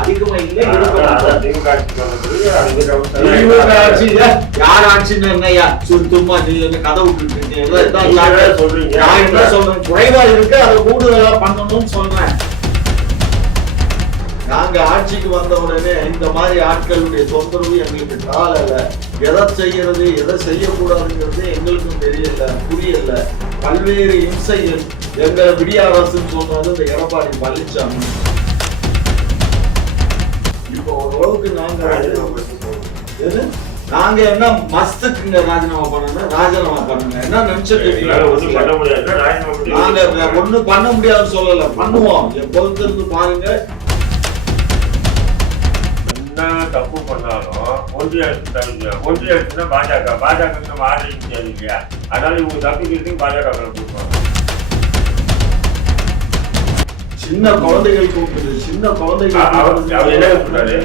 அதிகமா இல்லை. யார் ஆட்சின்னு என்னையா சுத்தமா நீ கதை விட்டுட்டு சொல்றீங்க? நான் என்ன சொல்றேன், குறைவா இருக்கு, அதை கூடுதலா பண்ணணும்னு சொல்றேன். நாங்க ஆட்சிக்கு வந்த உடனே இந்த மாதிரி ஆட்களுடைய தொந்தரவு எங்களுக்கு காலல. எதை செய்யறது எதை செய்யக்கூடாதுங்கிறது எங்களுக்கும் தெரியல, புரியல. பல்வேறு இம்சைகள் எங்க விடிய அரசுன்னு சொன்னது இந்த எடப்பாடி பழனிசாமி. இப்போ ஓரளவுக்கு நாங்க என்ன மஸ்துக்குங்க ராஜினாமா பண்ணணும், ராஜினாமா பண்ணுங்க. என்ன நினைச்சிட்டு நாங்க ஒண்ணு பண்ண முடியாதுன்னு சொல்லல, பண்ணுவோம். என் பொறுத்திருந்து பாருங்க. தப்பு பண்ணாலும் ஒன்றிய அரசு பாஜக நம்ம ஆதரிக்க முடியாது இல்லையா? அதனால இவங்க தப்பிக்கிறதுக்கு பாஜக கொடுப்பாங்க. சின்ன குழந்தைகள் கூப்பிடுது, சின்ன குழந்தைகள் அவர் என்ன சொல்றாரு,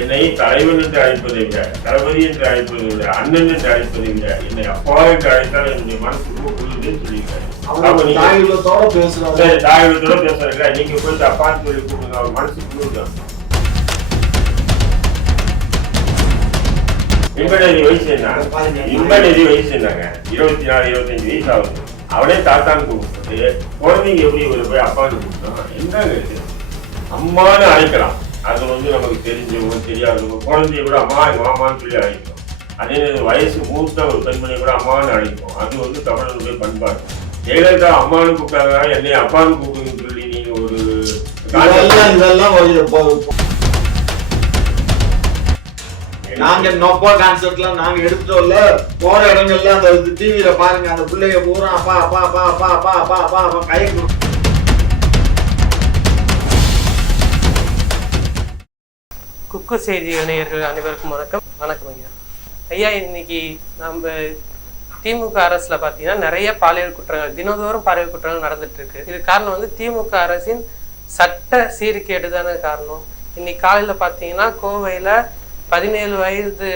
என்னை தலைவன் என்று அழைப்பதை விட, தளபதி என்று அழைப்பதை விட, அண்ணன் என்று அழைப்பதை விட, என்னை அப்பா என்று அழைத்தால் என்னுடைய மனசுக்கு குளிர்னு சொல்லியிருக்காரு. தாயுள்ளத்தோட பேசுறாங்க. நீங்க போயிட்டு அப்பான்னு சொல்லி கூப்பிடுங்க, அவர் மனசு குளிர்தான். இம்பனதி வயசு என்ன? இம்பனதி வயசு என்னங்க? 24, 25 வயசு ஆகுது. அவனே தாத்தான்னு கூப்பிட்டு குழந்தைங்க எப்படி ஒரு போய் அப்பான்னு கூப்பிட்டோம்? என்னங்க இது? அம்மான்னு அழைக்கலாம். அது நமக்கு தெரிஞ்சவங்க தெரியாதவங்க குழந்தைய கூட அம்மா மாமான்னு சொல்லி அழைக்கும். அதே வயசு மூத்த ஒரு பெண்மணி கூட அம்மான்னு அழைக்கும். அது தமிழனுடைய பண்பாடு. ஜெயலலிதா அம்மானு கூப்பிட்டாங்க, என்னை அப்பான்னு கூப்பிடுங்கன்னு சொல்லி நீங்க ஒரு இதெல்லாம் நாங்க நொப்பா கான்செப்ட்லாம் நாங்க எடுத்துட்டோம்ல. போற இடங்கள்ல அந்த டிவியில பாருங்க, அந்த பிள்ளைங்க பூரா அப்பா அப்பா அப்பா அப்பா அப்பா அப்பா அப்பா அப்பா கை. குக்கு செய்தி இணையர்கள் அனைவருக்கும் வணக்கம். வணக்கம் ஐயா. ஐயா, இன்னைக்கு நம்ம திமுக அரசுல பாத்தீங்கன்னா நிறைய பாலியல் குற்றங்கள், தினந்தோறும் பாலியல் குற்றங்கள் நடந்துட்டு இருக்கு. இது காரணம் திமுக அரசின் சட்ட சீர்கேடு தானே காரணம். இன்னைக்கு காலையில பாத்தீங்கன்னா கோவையில 17 வயது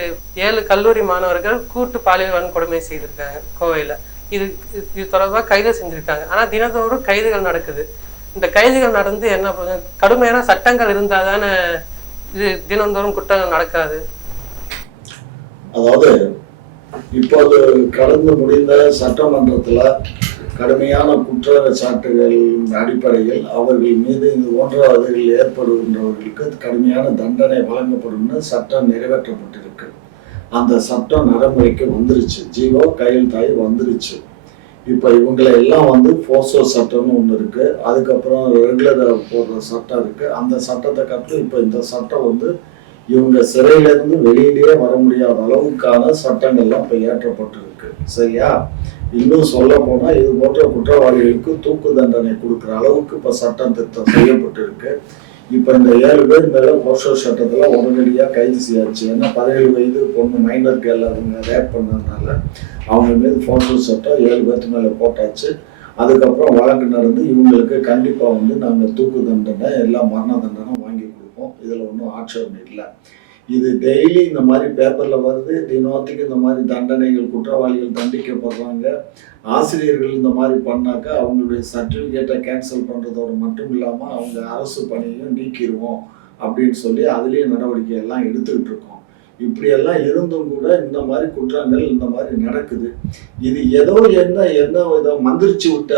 7 கல்லூரி மாணவர்கள் கூட்டு பாலியல் வன்கொடுமை செய்திருக்காங்க கோவையில். இது தொடர்பாக கைது செஞ்சுருக்காங்க. ஆனால் தினந்தோறும் கைதுகள் நடக்குது. இந்த கைதுகள் நடந்து என்ன கடுமையான சட்டங்கள் இருந்தால் தானே இது தினந்தோறும் குற்றங்கள் நடக்காது. அதாவது இப்போது கடந்து முடிந்த சட்டமன்றத்தில் கடுமையான குற்றச்சாட்டுகள் அடிப்படையில் அவர்கள் மீது இந்த போன்றவர்கள் ஏற்படுகின்றவர்களுக்கு கடுமையான தண்டனை வழங்கப்படும்னு சட்டம் நிறைவேற்றப்பட்டிருக்கு. அந்த சட்டம் நடைமுறைக்கு வந்துருச்சு, ஜீவோ கையெழுத்தாகி வந்துருச்சு. இப்போ இவங்களை எல்லாம் போசோ சட்டம்னு ஒன்று இருக்கு, அதுக்கப்புறம் ரெகுலர் போடுற சட்டம் இருக்கு. அந்த சட்டத்தை கற்று இப்போ இந்த சட்டம் இவங்க சிறையிலிருந்து வெளியிலேயே வர முடியாத அளவுக்கான சட்டங்கள்லாம் இப்போ ஏற்றப்பட்டிருக்கு. சரியா? இன்னும் சொல்ல போனா இது போன்ற குற்றவாளிகளுக்கு தூக்கு தண்டனை கொடுக்குற அளவுக்கு இப்ப சட்டம் திருத்தம் செய்யப்பட்டிருக்கு. இப்ப இந்த 7 பேர் மேல போஷோ சட்டத்துல உடனடியாக கைது செய்யாச்சு. ஏன்னா 17 வயது பொண்ணு மைனர் கேர்ள் அவங்க ரேப் பண்ணதுனால அவங்க மீது போஷோ சட்டம் 7 பேருக்கு மேல போட்டாச்சு. அதுக்கப்புறம் வழக்கு நடந்து இவங்களுக்கு கண்டிப்பா நாங்க தூக்கு தண்டனை எல்லாம் மரண தண்டனை வாங்கி கொடுப்போம். இதுல ஒன்றும் ஆட்சேபம் இல்லை. இது டெய்லி இந்த மாதிரி பேப்பர்ல வருது. தினத்துக்கு இந்த மாதிரி தண்டனைகள், குற்றவாளிகள் தண்டிக்கப்படுறாங்க. ஆசிரியர்கள் இந்த மாதிரி பண்ணாக்க அவங்களுடைய சர்டிபிகேட்டை கேன்சல் பண்றதோடு மட்டும் இல்லாம அவங்க அரசு பணியையும் நீக்கிடுவோம் அப்படின்னு சொல்லி அதுலேயே நடவடிக்கை எல்லாம் எடுத்துக்கிட்டு இருக்கோம். இப்படியெல்லாம் இருந்தும் கூட இந்த மாதிரி குற்றங்கள் இந்த மாதிரி நடக்குது. இது ஏதோ என்ன இதை மந்திரிச்சு விட்ட,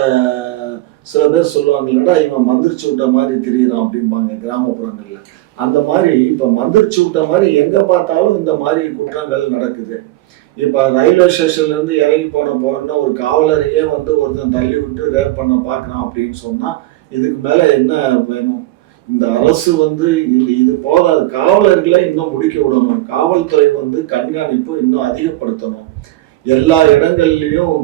சில பேர் சொல்லுவாங்க இல்லடா இவன் மந்திரிச்சு விட்ட மாதிரி தெரியுறான் அப்படிம்பாங்க கிராமப்புறங்கள்ல. அந்த மாதிரி இப்ப மந்திரிச்சு விட்ட மாதிரி எங்க பார்த்தாலும் இந்த மாதிரி குற்றங்கள் நடக்குது. இப்ப ரயில்வே ஸ்டேஷன்ல இருந்து இறங்கி போன ஒரு காவலரையே ஒருத்தன் தள்ளி விட்டு ரேப் பண்ண பாக்குறான் அப்படின்னு சொன்னா இதுக்கு மேல என்ன வேணும்? இந்த அரசு இது போதாது. காவலர்களை இன்னும் முடிக்க விடணும். காவல்துறை கண்காணிப்பு இன்னும் அதிகப்படுத்தணும். எல்லா இடங்கள்லயும்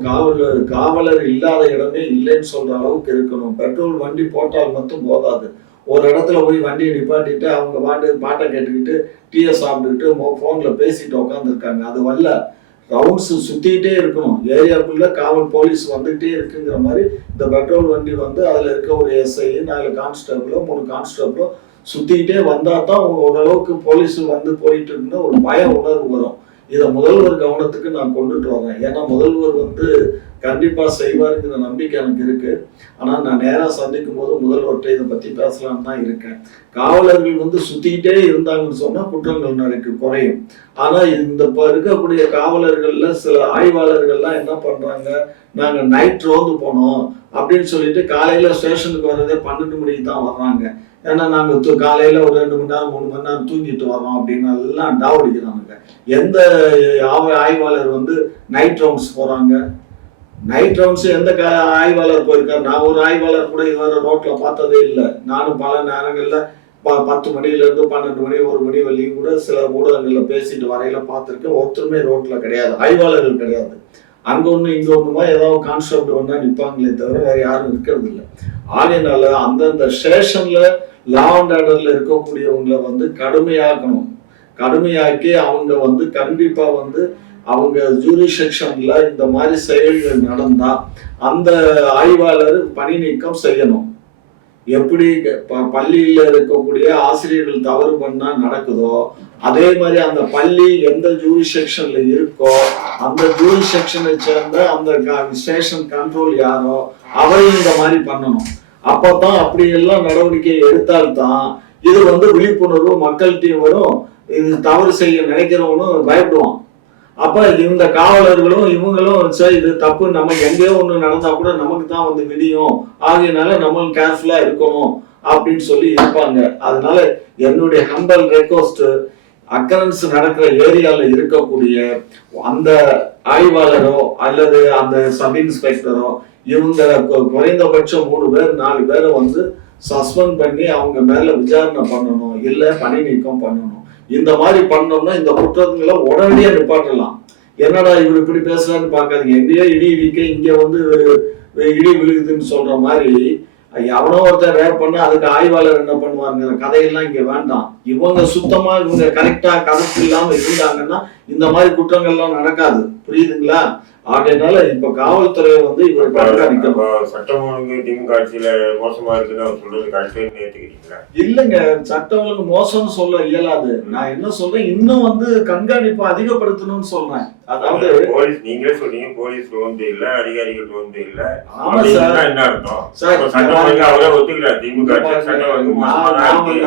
காவலர் இல்லாத இடமே இல்லைன்னு சொல்ற அளவுக்கு இருக்கணும். பெட்ரோல் வண்டி போட்டால் மட்டும் போதாது. ஒரு இடத்துல போய் வண்டியை நிப்பாட்டிட்டு அவங்க பாட்டை கேட்டுக்கிட்டு டீயை சாப்பிட்டுக்கிட்டு போன்ல பேசிட்டு உட்காந்துருக்காங்க. அது வரல, ரவுண்ட்ஸ் சுத்திக்கிட்டே இருக்கணும். ஏரியாக்குள்ள காவல் போலீஸ் வந்துகிட்டே இருக்குங்கிற மாதிரி இந்த பெட்ரோல் வண்டி அதுல இருக்க ஒரு எஸ்ஐ 4 கான்ஸ்டபிளோ 3 கான்ஸ்டபிளோ சுத்திக்கிட்டே வந்தா தான் ஓரளவுக்கு போலீஸ் போயிட்டு இருக்குன்னு ஒரு பய உணர்வு வரும். இதை முதல்வர் கவனத்துக்கு நான் கொண்டுட்டு வரேன். ஏன்னா முதல்வர் கண்டிப்பா செய்வாருங்கிற நம்பிக்கை எனக்கு இருக்கு. ஆனா நான் நேரா சந்திக்கும் போது முதல்வர்கிட்ட இதை பத்தி பேசலாம்னு தான் இருக்கேன். காவலர்கள் வந்து சுத்திக்கிட்டே இருந்தாங்கன்னு சொன்னா குற்றங்கள் நிறைய குறையும். ஆனா இந்த இப்ப இருக்கக்கூடிய காவலர்கள்ல சில ஆய்வாளர்கள்லாம் என்ன பண்றாங்க, நாங்க நைட் ரோந்து போனோம் அப்படின்னு சொல்லிட்டு காலையில ஸ்டேஷனுக்கு வர்றதே 12 மணிக்கு தான் வர்றாங்க. ஏன்னா நாங்க காலையில ஒரு 2 மணி நேரம் 3 மணி நேரம் தூங்கிட்டு வர்றோம் அப்படின்னு எல்லாம் டாவடிக்கிறாங்க. எந்த ஆய்வாளர் வந்து நைட் ரவுண்ட்ஸ் போறாங்க? நைட் ரவுண்ட்ஸ் எந்த ஆய்வாளர் போயிருக்காரு? நான் ஒரு ஆய்வாளர் கூட இதுவரை ரோட்ல பார்த்ததே இல்லை. நானும் பல நேரங்கள்ல 10 மணில இருந்து 12 மணி 1 மணி வரையும் கூட சில ஊடகங்கள்ல பேசிட்டு வரையில பார்த்திருக்கேன். ஒருத்தருமே ரோட்ல கிடையாது, ஆய்வாளர்கள் கிடையாது. அங்க ஒண்ணு இங்க ஒண்ணுமா ஏதாவது கான்ஸ்டபிள் ஒன்னா நிப்பாங்களே தவிர வேற யாரும் இருக்கிறது இல்லை. ஆகையினால அந்தந்த ஸ்டேஷன்ல லா அண்ட் ஆர்டர்ல இருக்கக்கூடியவங்களை வந்து கடுமையாக்கணும். கடுமையாக்கி அவங்க வந்து கண்டிப்பா வந்து அவங்க ஜூரிசெக்ஷன்ல இந்த மாதிரி செயல்கள் நடந்தா அந்த ஆய்வாளர் பணி நீக்கம் செய்யணும். எப்படி பள்ளியில இருக்கக்கூடிய ஆசிரியர்கள் தவறு பண்ணா நடக்குதோ அதே மாதிரி அந்த பள்ளி எந்த ஜூரிசெக்ஷன்ல இருக்கோ அந்த ஜூரிசெக்ஷனை சேர்ந்த அந்த ஸ்டேஷன் கண்ட்ரோல் யாரோ அவரையும் இந்த மாதிரி பண்ணணும். அப்பதான் அப்படி எல்லாம் நடவடிக்கை எடுத்தால்தான் இது வந்து விழிப்புணர்வு மக்கள்கிட்டையும் வரும். இது தவறு செய்ய நினைக்கிறவனும் பயப்படுவான். அப்ப இந்த காவலர்களும் இவங்களும் சரி இது தப்பு, நம்ம எங்கேயோ ஒண்ணு நடந்தா கூட நமக்கு தான் வந்து விடியும், ஆகையினால நம்ம கேர்ஃபுல்லா இருக்கணும் அப்படின்னு சொல்லி இருப்பாங்க. அதனால என்னுடைய ஹம்பல் ரெக்வஸ்ட், அக்கரன்ஸ் நடக்கிற ஏரியால இருக்கக்கூடிய அந்த ஆய்வாளரோ அல்லது அந்த சப் இன்ஸ்பெக்டரோ இவங்க குறைந்தபட்சம் 3 பேர் 4 பேரை வந்து சஸ்பெண்ட் பண்ணி அவங்க மேல விசாரணை பண்ணணும், இல்ல பணி நீக்கம் பண்ணணும். இந்த மாதிரி பண்ணோம்னா இந்த குற்றங்களை உடனடியா நிப்பாட்டலாம். என்னடா இவர் இப்படி பேசுறான்னு பாக்காதீங்க. எங்கேயோ இடி இடிக்க இங்க வந்து இடி விழுகுதுன்னு சொல்ற மாதிரி எவனோ ஒருத்தர் ரேப் பண்ண அதுக்கு ஆய்வாளர் என்ன பண்ணுவாங்க கதையெல்லாம் இங்க வேண்டாம். இவங்க சுத்தமா இவங்க கரெக்டா கணக்கு இல்லாம இருந்தாங்கன்னா இந்த மாதிரி குற்றங்கள்லாம் நடக்காது. புரியுதுங்களா? ஆகையினால இப்ப காவல்துறையை வந்து இவர் கண்காணிக்கணும். சட்டம் ஒழுங்கு திமுக ஆட்சியில மோசமா இருக்குன்னு அவர் சொல்றது கரெக்டா ஏத்துக்கிறீங்களா? இல்லைங்க, சட்டம் ஒழுங்கு மோசம்னு சொல்ல இயலாது. நான் என்ன சொல்றேன், இன்னும் வந்து கண்காணிப்பு அதிகப்படுத்தணும்னு சொல்றேன். அதாவது போலீஸ், நீங்களே சொல்றீங்க போலீஸ் ரோந்து இல்ல, அதிகாரிகள் ரோந்து இல்ல. ஆமா சார், என்ன அர்த்தம்? சட்டம் ஒழுங்கு அவரே ஒத்துக்கிறார் திமுக சட்டம் ஒழுங்கு.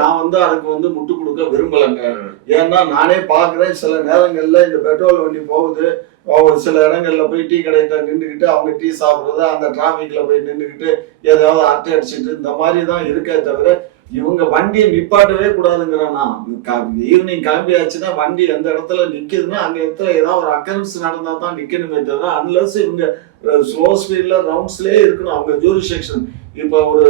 நான் வந்து அதுக்கு வந்து முட்டு கொடுக்க விரும்பலங்க. ஏன்னா நானே பாக்குறேன் சில நேரங்கள்ல இந்த பெட்ரோல் வண்டி போகுது, ஒரு சில இடங்கள்ல போய் டீ கடையில நின்றுக்கிட்டு அவங்க டீ சாப்பிடுறது, அந்த டிராபிக்ல போய் நின்றுக்கிட்டு ஏதாவது அட்டை அடிச்சுட்டு இந்த மாதிரி தான் இருக்கே தவிர இவங்க வண்டியை நிப்பாட்டவே கூடாதுங்கிறானா. ஈவினிங் கிளம்பியாச்சுன்னா வண்டி எந்த இடத்துல நிக்குதுன்னா அந்த இடத்துல ஏதாவது ஒரு அக்கரன்ஸ் நடந்தா தான் நிக்கணுமே தவிர அன்லஸ் இவங்க ஸ்லோ ஸ்பீட்ல ரவுண்ட்ஸ்லயே இருக்கணும் அவங்க ஜூரிசெக்ஷன். இப்ப ஒரு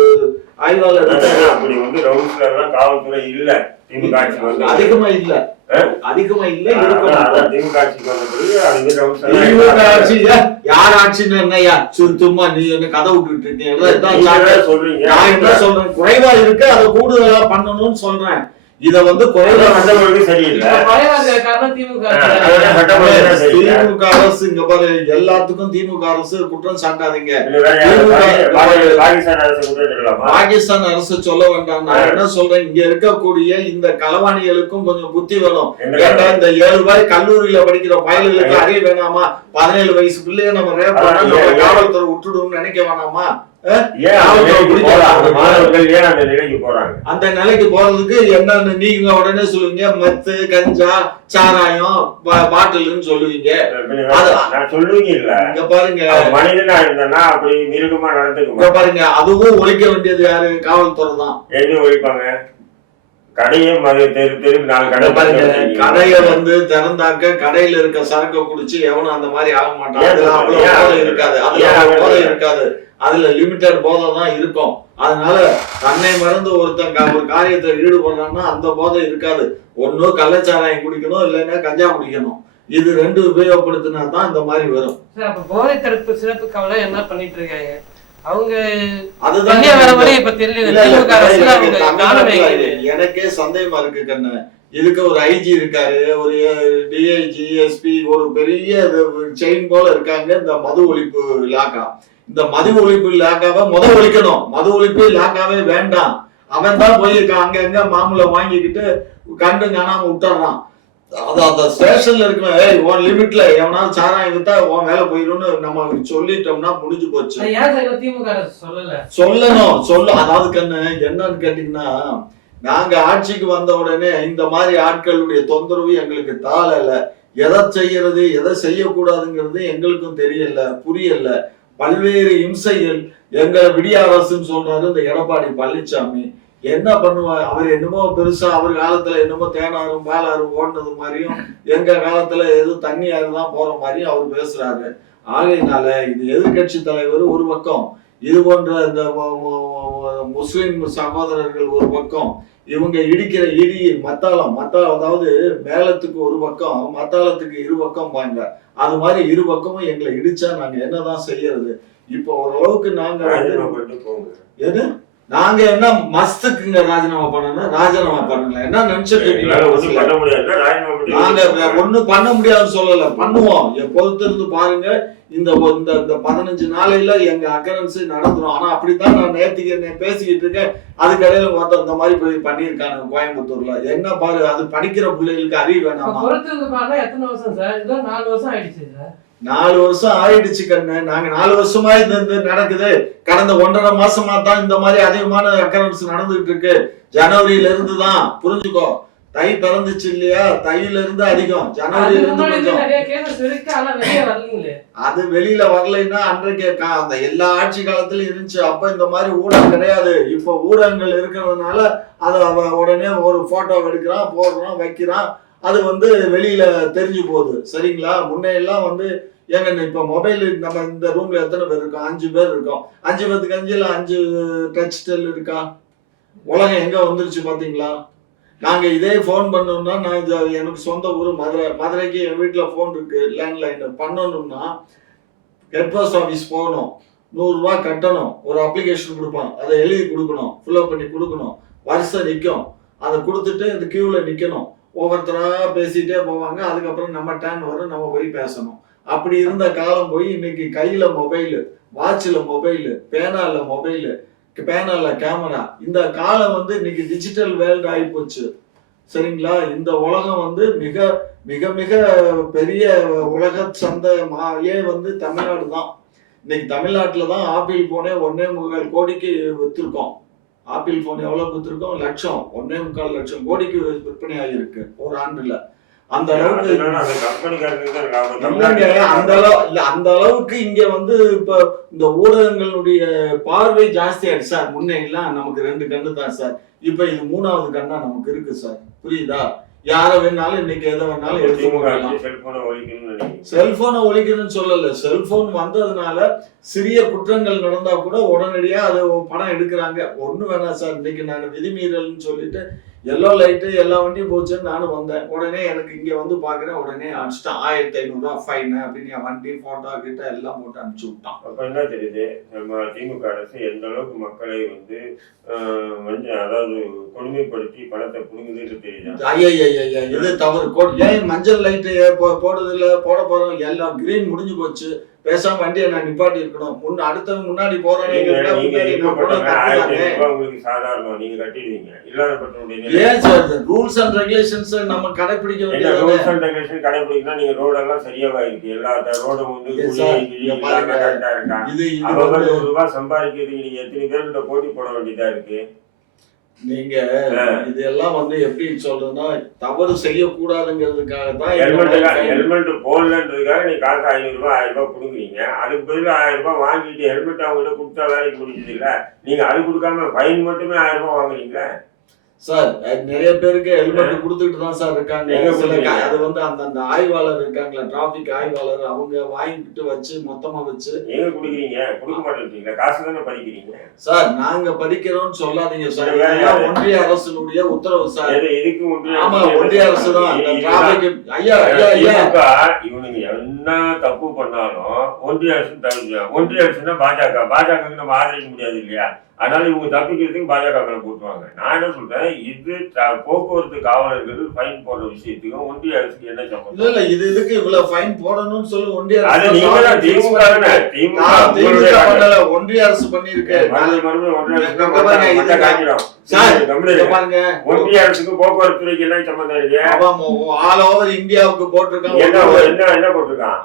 ஆய்வாளர் அப்படி வந்து ரவுண்ட்ஸ்ல எல்லாம் காவல்துறை இல்ல திமுக ஆட்சி வந்து அதிகமா இல்ல யார் ஆட்சின்னு என்னையா சுத்தமா நீ என்ன கதை விட்டுட்டு இருக்கீங்க? சொல்றீங்க நான் என்ன சொல்றேன், குறைவா இருக்கு அதை கூடுதலா பண்ணணும்னு சொல்றேன். இத வந்து சரியில்லை திமுக அரசு இங்க பாரு, எல்லாத்துக்கும் திமுக அரசு குற்றம் சாட்டாதீங்க. பாகிஸ்தான் அரசு சொல்ல வேண்டாம். நான் என்ன சொல்றேன், இங்க இருக்கக்கூடிய இந்த களவாணிகளுக்கும் கொஞ்சம் புத்தி வேணும். ஏன்னா இந்த 7 ரூபாய் கல்லூரியில படிக்கிற பயல்களுக்கு அறிய வேணாமா? 17 வயசு பிள்ளைய நம்ம ரேப் பண்ணா நம்ம காவல்துறை விட்டுடும்னு நினைக்க வேணாமா? அந்த நிலைக்கு போறதுக்கு என்னன்னு நீங்க உடனே சொல்லுவீங்க, மத்து கஞ்சா சாராயம் பாட்டில்னு சொல்லுவீங்க. இங்க பாருங்க, இங்க பாருங்க, அதுவும் ஒழிக்க வேண்டியது யாரு? காவல்துறை தான். ஒழிப்பாங்க கடையை வந்து திறந்தாக்க கடையில இருக்க சரக்கு குடிச்சு எவனும் அந்த மாதிரி ஆக மாட்டான். அதுல அவ்வளவு போதை இருக்காது, அதுல போதை இருக்காது, அதுல லிமிட்டட் போதை தான் இருக்கும். அதனால தன்னை மறந்து ஒருத்தன் ஒரு காரியத்தை ஈடுபடுறான்னா அந்த போதை இருக்காது. ஒண்ணு கள்ளச்சாராயம் குடிக்கணும், இல்லைன்னா கஞ்சா குடிக்கணும். இது 2 உபயோகப்படுத்தினா தான் இந்த மாதிரி வரும். போதை தடுப்பு சிறப்பு காவலர் என்ன பண்ணிட்டு இருக்காங்க அவங்க? அதுதான் எனக்கே சந்தேகமா இருக்கு கண்ணு. இதுக்கு ஒரு ஐஜி இருக்காரு, ஒரு டிஐஜி, எஸ்பி, ஒரு பெரிய செயின் போல இருக்காங்க இந்த மது ஒழிப்பு இலாக்கா. இந்த மது ஒழிப்பு இலாக்காவை ஒழிக்கணும். மது ஒழிப்பு இலாக்காவே வேண்டாம். அவன் தான் போயிருக்கான் அங்க அங்க மாமூல வாங்கிக்கிட்டு கண்டு காணாம விட்டுறான். அது அந்த ஸ்டேஷன்ல இருக்கணும், உன் லிமிட்ல எவனாவது சாராயம் வித்தா உன் வேலை போயிடும்னு நம்ம சொல்லிட்டோம்னா முடிஞ்சு போச்சு. திமுக சொல்லணும். அதாவது கண்ணு என்னன்னு கேட்டீங்கன்னா, நாங்க ஆட்சிக்கு வந்த உடனே இந்த மாதிரி ஆட்களுடைய தொந்தரவு எங்களுக்கு தாளல. எதை செய்யறது எதை செய்யக்கூடாதுங்கிறது எங்களுக்கும் தெரியல, புரியல. பல்வேறு இம்சைகள். எங்க விடிய அரசுன்னு சொல்றாரு இந்த எடப்பாடி பழனிசாமி. என்ன பண்ணுவார் அவர்? என்னமோ பெருசா அவர் காலத்துல என்னமோ தேனாரும் பாலாரும் ஓடினது மாதிரியும் எங்க காலத்துல எதுவும் தண்ணி ஆறுதான் போற மாதிரியும் அவர் பேசுறாரு. ஆகையினால இது எதிர்கட்சி தலைவர் ஒரு பக்கம், இது போன்ற இந்த முஸ்லிம் சகோதரர்கள் ஒரு பக்கம், இவங்க இடிக்கிற இடி மத்தாளம் அதாவது மேளத்துக்கு ஒரு பக்கம் மத்தாளத்துக்கு இரு பக்கம் பாங்க. அது மாதிரி இரு பக்கமும் எங்களை இடிச்சா நாங்க என்னதான் செய்யறது? இப்போ ஓரளவுக்கு நாங்க எது நாங்க என்ன மஸ்துக்குங்க ராஜினாமா பண்ணணும், ராஜினாமா பண்ணல என்ன நினைச்சிட்டு நாங்க ஒண்ணும் பண்ண முடியாதுன்னு சொல்லல, பண்ணுவோம். பொறுத்து இருந்து பாருங்க. இந்த 15 நாளையில எங்க அக்கரன்ஸ் நடந்துரும். ஆனா அப்படித்தான் நான் நேற்றுக்கு பேசிக்கிட்டு இருக்கேன். அதுக்கடையில மொத்தம் இந்த மாதிரி போய் பண்ணிருக்காங்க கோயம்புத்தூர்ல. என்ன பாரு, அது படிக்கிற பிள்ளைகளுக்கு அறிவு வேணாமா? எத்தனை வருஷம் சார்? 4 வருஷம் ஆயிடுச்சு சார். 4 வருஷம் ஆயிடுச்சு கண்ணு. நாங்க 4 வருஷமா இது நடக்குது. கடந்த 1.5 மாசமா தான் இந்த மாதிரி அதிகமான அக்கரன்ஸ் நடந்துகிட்டு இருக்கு. ஜனவரியில இருந்து தான், புரிஞ்சுக்கோ. தை பிறந்துச்சு இல்லையா, தையில இருந்து அதிகம், ஜனவரியில இருந்து கொஞ்சம். அது வெளியில வரலைன்னா அன்றைக்கு அந்த எல்லா ஆட்சி காலத்திலும் இருந்துச்சு. அப்ப இந்த மாதிரி ஊடகம் கிடையாது. இப்ப ஊடகங்கள் இருக்கிறதுனால அத உடனே ஒரு போட்டோ எடுக்கிறான், போடுறான், வைக்கிறான். அது வெளியில தெரிஞ்சு போகுது. சரிங்களா? முன்னையெல்லாம் ஏங்க இப்ப மொபைல் நம்ம இந்த ரூம்ல எத்தனை பேர் இருக்கோம்? 5 பேர் இருக்கோம். 5 பேருக்கு 5 டச் செல் இருக்கா? உலகம் எங்க வந்துருச்சு பாத்தீங்களா? நாங்க இதே போன் பண்ணோம்னா, நான் எனக்கு சொந்த ஊர் மதுரைக்கு என் வீட்டுல போன் இருக்கு, லேண்ட்லைன். பண்ணணும்னா ஹெட் போஸ்ட் ஆபீஸ் போகணும், 100 ரூபாய் கட்டணும், ஒரு அப்ளிகேஷன் கொடுப்பான், அதை எழுதி கொடுக்கணும், ஃபில்அப் பண்ணி கொடுக்கணும், வருஷம் நிற்கும். அதை கொடுத்துட்டு இந்த கியூல நிக்கணும். ஒவ்வொருத்தரா பேசிட்டே போவாங்க. அதுக்கப்புறம் நம்ம டர்ன் வரும், நம்ம போய் பேசணும். அப்படி இருந்த காலம் போய் இன்னைக்கு கையில மொபைலு, வாட்சில் மொபைலு, பேனால மொபைலு, பேனால கேமரா. இந்த காலம் இன்னைக்கு டிஜிட்டல் வேர்ல்டு ஆகி போச்சு. சரிங்களா? இந்த உலகம் மிக மிக மிக பெரிய உலக சந்தையே தமிழ்நாடு தான். இன்னைக்கு தமிழ்நாட்டுல தான் ஆப்பிள் போனே 1.25 கோடிக்கு வித்திருக்கோம். ஆப்பிள் போன் எவ்வளவு வித்திருக்கோம்? லட்சம், 1.25 லட்சம் கோடிக்கு விற்பனை ஆகியிருக்கு ஒரு ஆண்டுல. அந்த அளவுக்கு அந்த அளவுக்கு இங்க இப்ப இந்த ஊடகங்களுடைய பார்வை ஜாஸ்தி ஆயிடுச்சு சார். முன்னே எல்லாம் நமக்கு 2 கண்ணு தான் சார். இப்ப இது 3வது கண்ணா நமக்கு இருக்கு சார். புரியுதா? யார வேணாலும் இன்னைக்கு எதை வேணாலும் எடுத்து செல்போனை ஒழிக்கணும்னு சொல்லல. செல்போன் வந்ததுனால சிறிய குற்றங்கள் நடந்தா கூட உடனடியா அது படம் எடுக்கிறாங்க. ஒண்ணு வேணாம் சார். இன்னைக்கு நான் விதிமீறல்னு சொல்லிட்டு எல்லோ லைட்டு எல்லா வண்டியும் போச்சுன்னு நானும் வந்தேன். உடனே எனக்கு இங்க பாக்குறேன், உடனே அடிச்சுட்டான் 1500 ரூபாய் ஃபைன் அப்படின்னு என் வண்டி போட்டோ கிட்ட எல்லாம் போட்டு அனுப்பிச்சு விட்டான். அப்ப என்ன தெரியுது, நம்ம திமுக அரசு எந்த அளவுக்கு மக்களை அதாவது கொடுமைப்படுத்தி பணத்தை புடுங்குதுன்னு தெரியுது. இது தவறு. ஏன் மஞ்சள் லைட்டு போடுறது இல்ல? போட போறோம், எல்லாம் கிரீன் முடிஞ்சு போச்சு. பேசாம வண்டியை நான் நிப்பாட்டி இருக்கணும். அடுத்தவங்க முன்னாடி போறாங்க. ஏன் சார் ரூல்ஸ் அண்ட் ரெகுலேஷன்ஸ் நம்ம கடைபிடிக்க வேண்டியது? ரூல்ஸ் அண்ட் ரெகுலேஷன் கடைபிடிக்கணும். நீங்க ரோடெல்லாம் சரியாவா இருக்கு? எல்லா ரோடும் இது 100 ரூபாய் சம்பாதிக்கிறது. நீங்க எத்தனை பேர்கிட்ட போட்டி போட வேண்டியதா இருக்கு? நீங்க இதெல்லாம் எப்படி சொல்றதுன்னா, தவறு செய்யக்கூடாதுங்கிறதுக்காக தான் ஹெல்மெட் போடலன்றதுக்காக நீ காசு 500 ரூபாய் 1000 ரூபாய் கொடுக்குறீங்க. அதுக்கு பதில் 1000 ரூபாய் வாங்கிட்டு ஹெல்மெட் அவங்ககிட்ட கொடுத்தா வேலைக்கு முடிஞ்சது இல்ல. நீங்க அது கொடுக்காம ஃபைன் மட்டுமே 1000 ரூபாய் வாங்குறீங்களா சார்? நிறைய பேருக்கு ஹெல்மெட் கொடுத்துட்டு தான் சார் இருக்காங்க. அது அந்த ஆய்வாளர் இருக்காங்களா, டிராபிக் ஆய்வாளர், அவங்க வாங்கிட்டு வச்சு மொத்தமா வச்சு எங்க குடுக்குறீங்க? கொடுக்க மாட்டேங்கிறீங்களா? காசு தானே பதிக்கிறீங்க சார். நாங்க பதிக்கிறோம்னு சொல்லாதீங்க சார். ஒன்றிய அரசுடைய உத்தரவு சார். ஆமா, ஒன்றிய அரசு தான் டிராபிக். ஐயா இவனுங்க என்ன தப்பு பண்ணாலும் ஒன்றிய அரசு தடுக்கலாம். ஒன்றிய அரசுன்னா பாஜக நம்ம ஆதரிக்க முடியாது இல்லையா? அதனால இவங்க தப்பிக்கிறதுக்கு பாஜக மேல போட்டுவாங்க. நான் என்ன சொல்றேன், இது போக்குவரத்து காவலர்கள் ஃபைன் போடுற விஷயத்துக்கும் ஒன்றிய அரசுக்கு என்ன சம்பந்தம்? இல்ல இதுக்கு இவ்வளவு ஃபைன் போடணும்னு சொல்லி ஒன்றிய அது அரசு நீங்க தான் திமுக தானே, திமுக பண்ணல, ஒன்றிய அரசு பண்ணிருக்கு. ஒன்றிய அரசுக்கு போக்குவரத்து துறைக்கு என்ன சம்பந்தம் இருக்கு? ஆல் ஓவர் இந்தியாவுக்கு போட்டிருக்காங்க. என்ன போட்டிருக்கான்?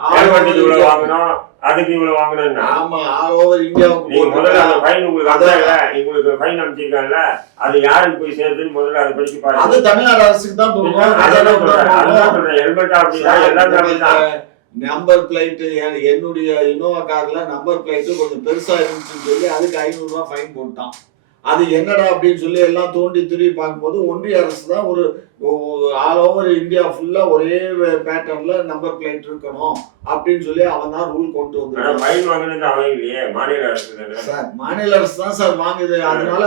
இவ்வளவு வாங்கணும், அதுக்கு இவ்வளவு வாங்கணும். ஆமா, ஆல் ஓவர் இந்தியாவுக்கு நீங்க முதல்ல அந்த ஃபைன் உங்களுக்கு அதான்ல, உங்களுக்கு ஃபைன் அனுப்பிச்சிருக்காங்கல்ல, அது யாருக்கு போய் சேர்ந்துன்னு முதல்ல அதை படிச்சு பாருங்க. அது தமிழ்நாடு அரசுக்கு தான் போகும். அதான் சொல்றேன், ஹெல்மெட் அப்படின்னா எல்லாரும் நம்பர் பிளேட் என்னுடைய இனோவா கார்ல நம்பர் பிளேட் கொஞ்சம் பெருசா இருந்துச்சுன்னு சொல்லி அதுக்கு 500 ரூபாய் ஃபைன் போட்டான். அது என்னடா அப்படின்னு சொல்லி எல்லாம் தோண்டி திரும்பி பார்க்கும்போது ஒன்றிய அரசு தான் ஒரு ஆல் ஓவர் இந்தியா ஃபுல்லா ஒரே பேட்டர்ன்ல நம்பர் பிளேட் இருக்கணும் அப்படின்னு சொல்லி அவன் தான் ரூல் கொண்டு வந்து சார், மாநில அரசு தான் சார் வாங்குது. அதனால